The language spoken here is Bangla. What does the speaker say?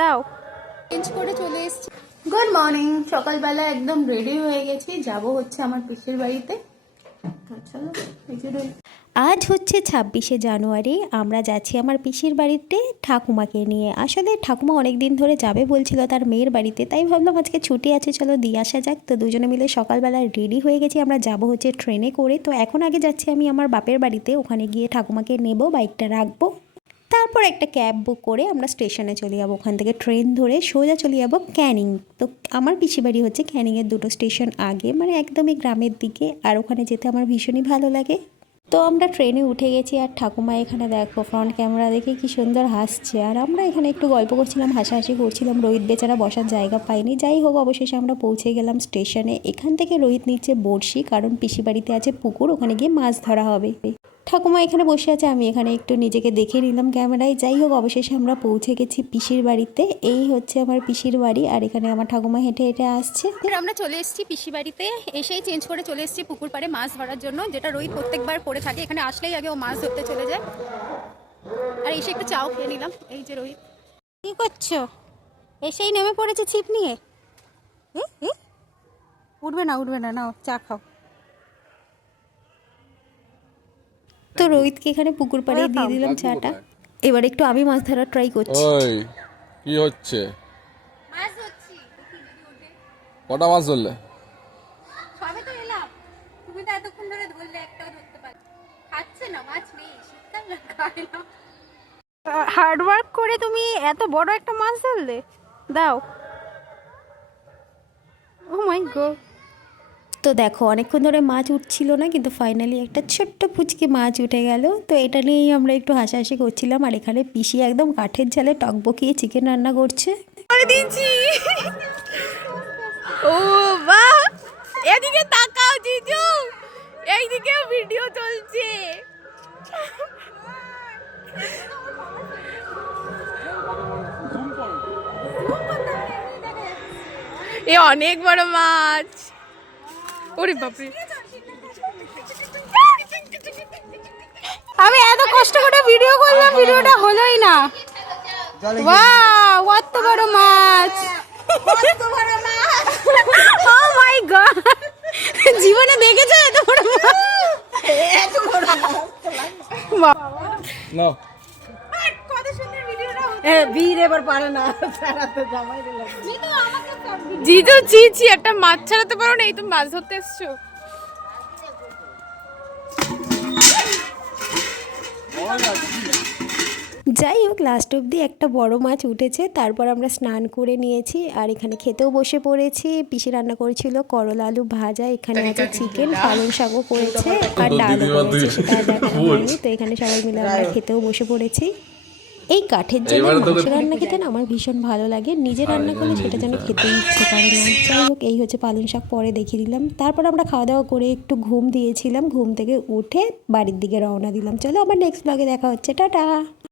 দাও চেঞ্জ করে চলে এসেছি। গুড মর্নিং, সকালবেলা একদম রেডি হয়ে গেছি, যাব হচ্ছে আমার পিসির বাড়িতে। চলো, আজ হচ্ছে 26শে জানুয়ারি। আমরা যাচ্ছি আমার পিসির বাড়িতে ঠাকুমাকে নিয়ে। আসলে ঠাকুমা অনেক দিন ধরে যাবে বলছিল তার মেয়ের বাড়িতে, তাই ভাবলাম আজকে ছুটি আছে, চলো দিয়ে আসা যাক। তো দুজনে মিলে সকালবেলা রেডি হয়ে গেছি। আমরা যাব হচ্ছে ট্রেনে করে। তো এখন আগে যাচ্ছি আমি আমার বাপের বাড়িতে, ওখানে গিয়ে ঠাকুমাকে নেব, বাইকটা রাখবো, তারপর একটা ক্যাব বুক করে আমরা স্টেশনে চলে যাবো। ওখান থেকে ট্রেন ধরে সোজা চলে যাবো ক্যানিং। তো আমার পিসি বাড়ি হচ্ছে ক্যানিংয়ের 2টো স্টেশন আগে, মানে একদমই গ্রামের দিকে, আর ওখানে যেতে আমার ভীষণই ভালো লাগে। তো আমরা ট্রেনে উঠে গেছি, আর ঠাকুমা এখানে দেখো ফ্রন্ট ক্যামেরা দেখে কি সুন্দর হাসছে, আর আমরা এখানে একটু গল্প করছিলাম, হাসাহাসি করছিলাম। রোহিত বেচারা বসার জায়গা পাইনি। যাই হোক, অবশেষে আমরা পৌঁছে গেলাম স্টেশনে। এখান থেকে রোহিত নিচ্ছে বড়শি, কারণ পিসি বাড়িতে আছে পুকুর, ওখানে গিয়ে মাছ ধরা হবে। ঠাকুমা এখানে বসে আছে, আমি এখানে একটু নিজেকে দেখে নিলাম ক্যামেরায়। যাই হোক, অবশেষে আমরা পৌঁছে গেছি পিসির বাড়িতে। এই হচ্ছে আমার পিসির বাড়ি, আর এখানে আমার ঠাকুমা হেঁটে হেঁটে আসছে। আমরা চলে এসেছি পিসি বাড়িতে, এসেই চেঞ্জ করে চলে এসেছি পুকুর পাড়ে মাছ ধরার জন্য, যেটা রোহিত প্রত্যেকবার করে থাকে। এখানে আসলেই আগে ও মাছ ধরতে চলে যায়। আর এসে একটু চাও খেয়ে নিলাম। এই যে রোহিত, কি করছো? এসেই নেমে পড়েছে ছিপ নিয়ে। উঠবে না উঠবে না, নাও চা খাও। তো রোহিতকে এখানে পুকুর পাড়ে দিয়ে দিলাম চাটা। এবার একটু আমি মাছ ধরার ট্রাই করছি। ওই কি হচ্ছে? মাছ ধরছি। কটা মাছ ধরলে? সবে তো এলাম, তুমি তো এতক্ষণ ধরে ধরলে, একটাও ধরতে পারছো। খাচ্ছে না, মাছ নেই, শীতকাল না, খায় না। হার্ড ওয়ার্ক করে তুমি এত বড় একটা মাছ ধরলে, দাও। ও মাই গড। তো দেখো অনেকক্ষণ ধরে মাছ উঠছিল না, কিন্তু ফাইনালি একটা ছোট্ট পুচকে মাছ উঠে গেল। তো এটা নিয়েই আমরা একটু হাসাহাসি করছিলাম। আর এখানে পিসি একদম কাঠের ঝালে টকবকিয়ে চিকেন রান্না করছে। ও বাহ, এদিকে তাকাও জিজু, এইদিকে ভিডিও চলছে। এ অনেক বড় মাছ, ওরে বাপরে। আমি এত কষ্ট করে ভিডিও করলাম, ভিডিওটা হলোই না। ওয়াও, কত বড় মাছ! ও মাই গড, জীবনে দেখেছো এত বড় মাছ? না জিজু ছি ছি, একটা মাছ ছাড়াতে পারো না? এই তুমি মাছ ধরতে এসছো। যাই হোক, লাস্ট অবধি একটা বড় মাছ উঠেছে। তারপর আমরা স্নান করে নিয়েছি, আর এখানে খেতেও বসে পড়েছি। পিসি রান্না করেছিল করলা আলু ভাজা, এখানে আছে চিকেন, পালং শাকও করেছে, আর ডালও করেছে, সেটা দেখানো হয়নি। তো এখানে সবাই মিলে আমরা খেতেও বসে পড়েছি। এই কাঠের জন্য মাংস রান্না খেতে না আমার ভীষণ ভালো লাগে। নিজে রান্না করলে সেটা যেন খেতে ইচ্ছে করে না। যাই হোক, এই হচ্ছে পালং শাক, পরে দেখিয়ে দিলাম। তারপর আমরা খাওয়া দাওয়া করে একটু ঘুম দিয়েছিলাম। ঘুম থেকে উঠে বাড়ির দিকে রওনা দিলাম। চলো, আবার নেক্সট ব্লগে দেখা হচ্ছে, টাটা।